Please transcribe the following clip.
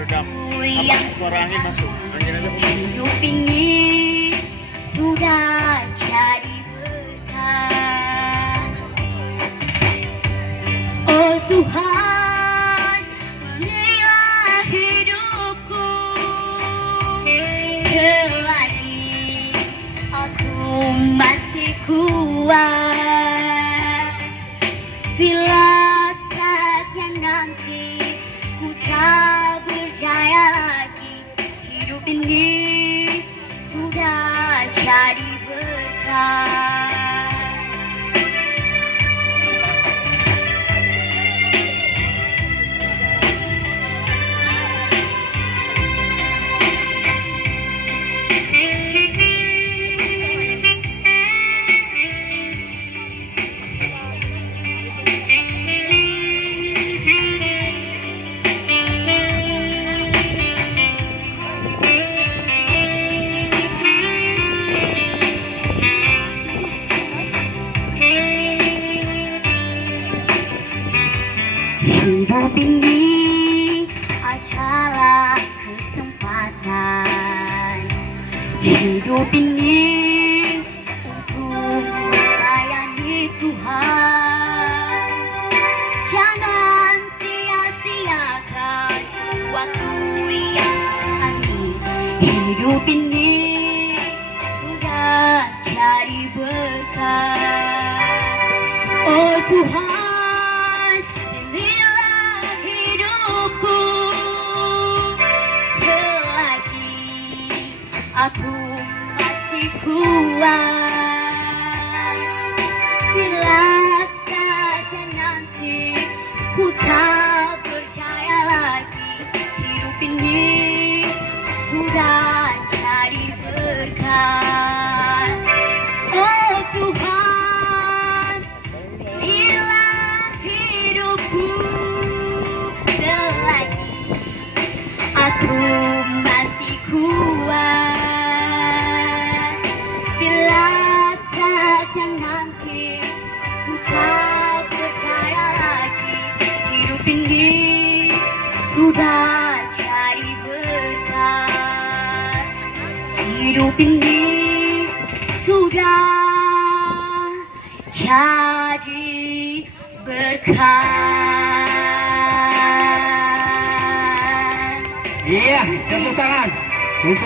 redam. Apa suara angin masuk? Angin aja. Hidup ini sudah jadi berkah. Oh Tuhan, berilah hidupku selagi aku masih kuat. Bila saatnya nanti ku tak berdaya lagi, hidup ini sudah jadi berkah. Hidup ini adalah kesempatan. Hidup ini untuk melayani Tuhan. Jangan sia-siakan waktu yang hari. Hidup ini sudah jadi berkah. Oh Tuhan, berilah hidupku selagi aku masih kuat. Bila saja nanti ku tak percaya lagi, hidup ini sudah jadi berkah. Oh Tuhan, berilah hidupku selagi aku masih kuat. Bila saja nanti ku tak percaya lagi, hidup ini sudah jadi berkah. Hidup ini sudah jadi berkah. Iya, tepuk tangan untuk